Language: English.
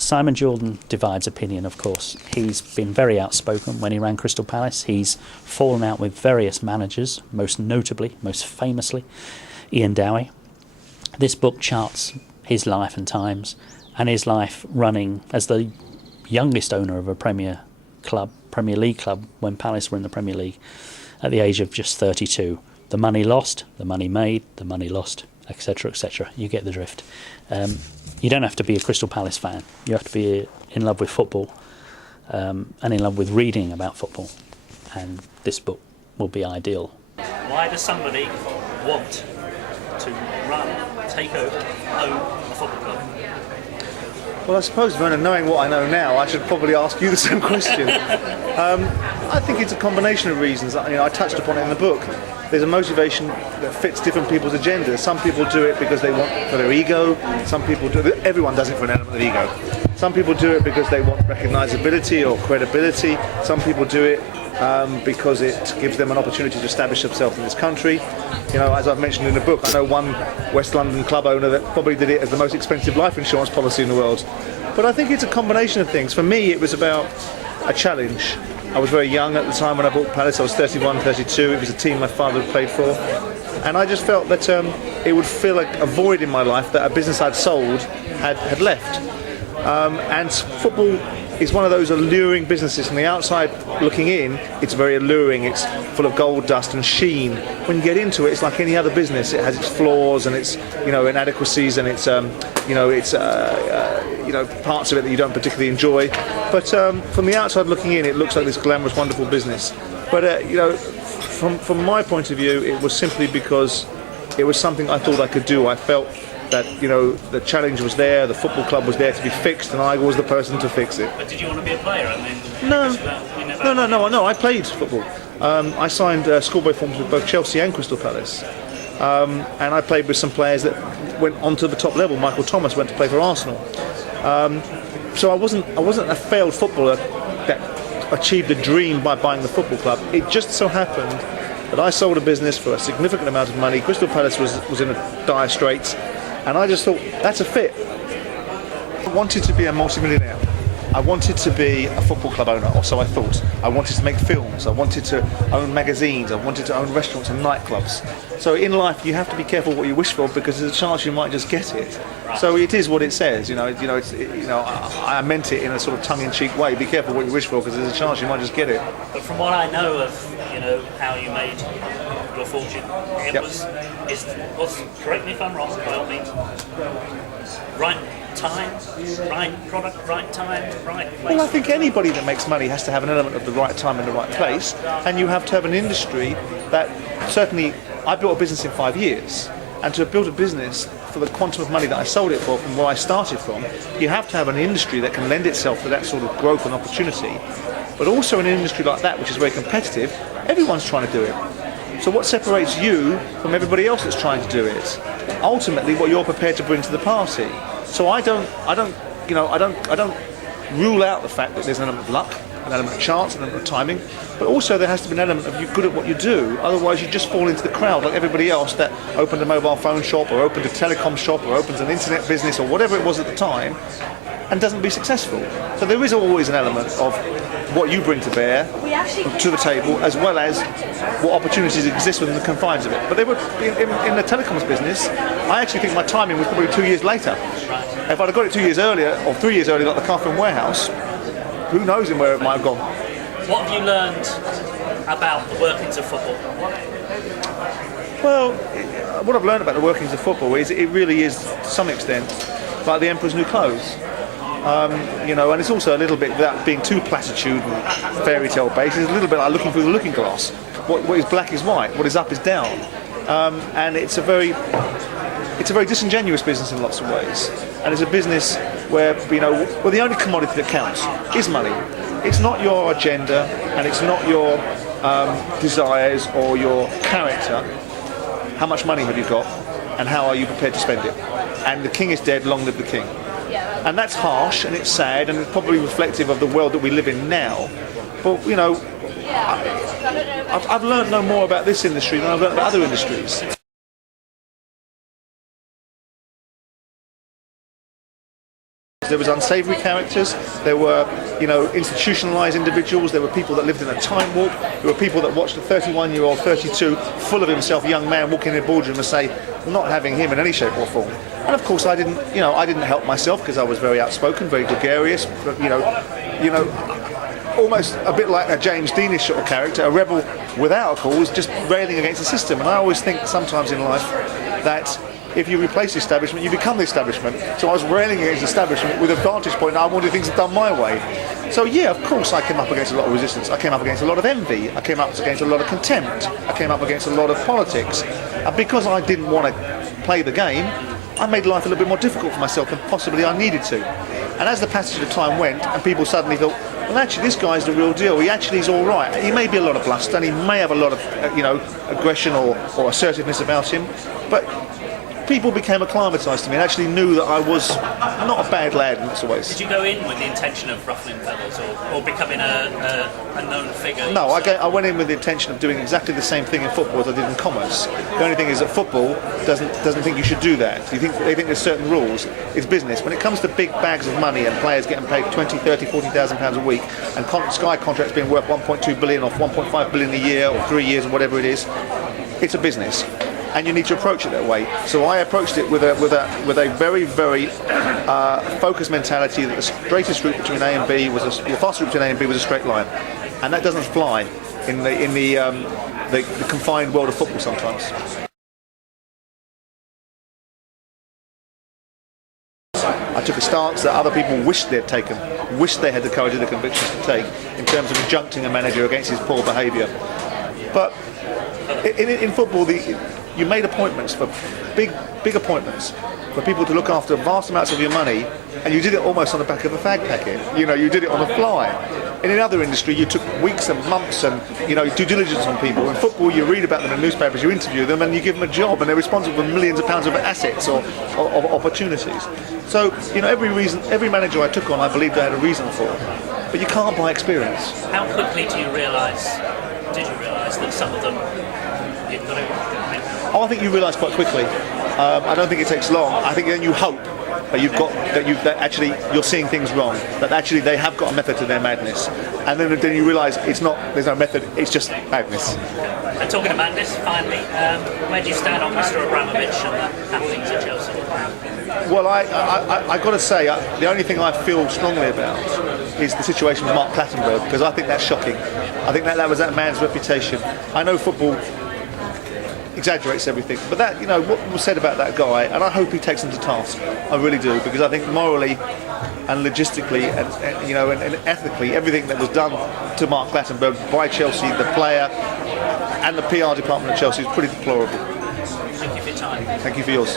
Simon Jordan divides opinion, of course. He's been very outspoken when he ran Crystal Palace. He's fallen out with various managers, most notably, most famously, Ian Dowie. This book charts his life and times, and his life running as the youngest owner of a Premier League club when Palace were in the Premier League at the age of just 32. The money lost, the money made, the money lost, etc., etc. You get the drift. You don't have to be a Crystal Palace fan. You have to be in love with football and in love with reading about football. And this book will be ideal. Why does somebody want to take over, own a football club? Well, I suppose, Vernon, knowing what I know now, I should probably ask you the same question. I think it's a combination of reasons. I touched upon it in the book. There's a motivation that fits different people's agendas. Some people do it because they want for their ego. Some people do it. Everyone does it for an element of ego. Some people do it because they want recognisability or credibility. Some people do it because it gives them an opportunity to establish themselves in this country. As I've mentioned in the book, I know one West London club owner that probably did it as the most expensive life insurance policy in the world. But I think it's a combination of things. For me, it was about a challenge. I was very young at the time when I bought Palace. I was 31, 32. It was a team my father had played for. And I just felt that it would fill like a void in my life that a business I'd sold had left. And football is one of those alluring businesses. From the outside looking in, it's very alluring. It's full of gold dust and sheen. When you get into it, it's like any other business. It has its flaws and its inadequacies and its parts of it that you don't particularly enjoy. But from the outside looking in, it looks like this glamorous, wonderful business. But from my point of view, it was simply because it was something I thought I could do. I felt that the challenge was there, the football club was there to be fixed, and I was the person to fix it. But did you want to be a player? I mean, No. I played football. I signed schoolboy forms with both Chelsea and Crystal Palace, and I played with some players that went on to the top level. Michael Thomas went to play for Arsenal. So I wasn't a failed footballer that achieved a dream by buying the football club. It just so happened that I sold a business for a significant amount of money. Crystal Palace was in a dire straits. And I just thought, that's a fit. I wanted to be a multimillionaire. I wanted to be a football club owner, or so I thought. I wanted to make films. I wanted to own magazines. I wanted to own restaurants and nightclubs. So in life, you have to be careful what you wish for because there's a chance you might just get it. So it is what it says. I meant it in a sort of tongue-in-cheek way. Be careful what you wish for because there's a chance you might just get it. But from what I know of, how you made your fortune, it was, correct me if I'm wrong, by all means, right time, right product, right time, right place. Well, I think anybody that makes money has to have an element of the right time and the right place, and you have to have an industry that certainly. I built a business in 5 years, and to have built a business for the quantum of money that I sold it for from where I started from, you have to have an industry that can lend itself to that sort of growth and opportunity. But also in an industry like that, which is very competitive, everyone's trying to do it. So what separates you from everybody else that's trying to do it? Ultimately, what you're prepared to bring to the party. So I don't rule out the fact that there's an element of luck, an element of chance, an element of timing, but also there has to be an element of you're good at what you do. Otherwise, you just fall into the crowd like everybody else that opened a mobile phone shop or opened a telecom shop or opens an internet business or whatever it was at the time, and doesn't be successful. So there is always an element of what you bring to bear to the table, as well as what opportunities exist within the confines of it. But they were in the telecoms business. I actually think my timing was probably 2 years later. If I'd have got it 2 years earlier or 3 years earlier, like the Carphone Warehouse, who knows where it might have gone. What have you learned about the workings of football? Well, what I've learned about the workings of football is it really is, to some extent, like the Emperor's New Clothes. And it's also a little bit, without being too platitude and fairy tale based, it's a little bit like looking through the looking glass. What is black is white, what is up is down. And it's a very disingenuous business in lots of ways. And it's a business where, the only commodity that counts is money. It's not your agenda and it's not your desires or your character. How much money have you got and how are you prepared to spend it? And the king is dead, long live the king. And that's harsh and it's sad and it's probably reflective of the world that we live in now. But, I've learned no more about this industry than I've learned about other industries. There was unsavoury characters, there were, institutionalised individuals, there were people that lived in a time warp, there were people that watched a 31-year-old, 32, full of himself young man walk in a boardroom and say, not having him in any shape or form. And of course I didn't help myself because I was very outspoken, very gregarious, but, almost a bit like a James Deanish sort of character, a rebel without a cause, just railing against the system. And I always think sometimes in life that if you replace the establishment, you become the establishment. So I was railing against the establishment with a vantage point. I wanted things done my way. So yeah, of course I came up against a lot of resistance. I came up against a lot of envy. I came up against a lot of contempt. I came up against a lot of politics. And because I didn't want to play the game, I made life a little bit more difficult for myself than possibly I needed to. And as the passage of time went, and people suddenly thought, well, actually, this guy's the real deal. He actually is all right. He may be a lot of bluster, and he may have a lot of, aggression or assertiveness about him, but people became acclimatised to me and actually knew that I was not a bad lad in lots of ways. Did you go in with the intention of ruffling feathers or becoming a known figure? No, I went in with the intention of doing exactly the same thing in football as I did in commerce. The only thing is that football doesn't think you should do that. They think there's certain rules. It's business. When it comes to big bags of money and players getting paid 20, 30, 40,000 pounds a week, and Sky contracts being worth 1.2 billion or 1.5 billion a year or 3 years or whatever it is, it's a business. And you need to approach it that way. So I approached it with a very, very focused mentality that the straightest route between A and B was the fastest route between A and B was a straight line, and that doesn't fly in the confined world of football sometimes. I took a stance that other people wished they'd taken, wished they had the courage and the convictions to take in terms of injuncting a manager against his poor behaviour. But in football, you made appointments for big appointments for people to look after vast amounts of your money, and you did it almost on the back of a fag packet. You did it on the fly. And in other industry, you took weeks and months and due diligence on people. In football, you read about them in newspapers, you interview them, and you give them a job, and they're responsible for millions of pounds of assets or opportunities. So every manager I took on, I believed I had a reason for. But you can't buy experience. How quickly did you realise that some of them you've got to? Oh, I think you realise quite quickly. I don't think it takes long. I think then you hope that actually you're seeing things wrong. That actually they have got a method to their madness, and then you realise there's no method. It's just madness. And talking of madness, finally, where do you stand on Mr. Abramovich and the happenings at Chelsea? Well, I got to say, the only thing I feel strongly about is the situation with Mark Clattenburg, because I think that's shocking. I think that was that man's reputation. I know football exaggerates everything, but what was said about that guy, and I hope he takes him to task. I really do, because I think morally and logistically and ethically, everything that was done to Mark Clattenburg by Chelsea, the player and the PR department of Chelsea, is pretty deplorable. Thank you for your time. Thank you for yours.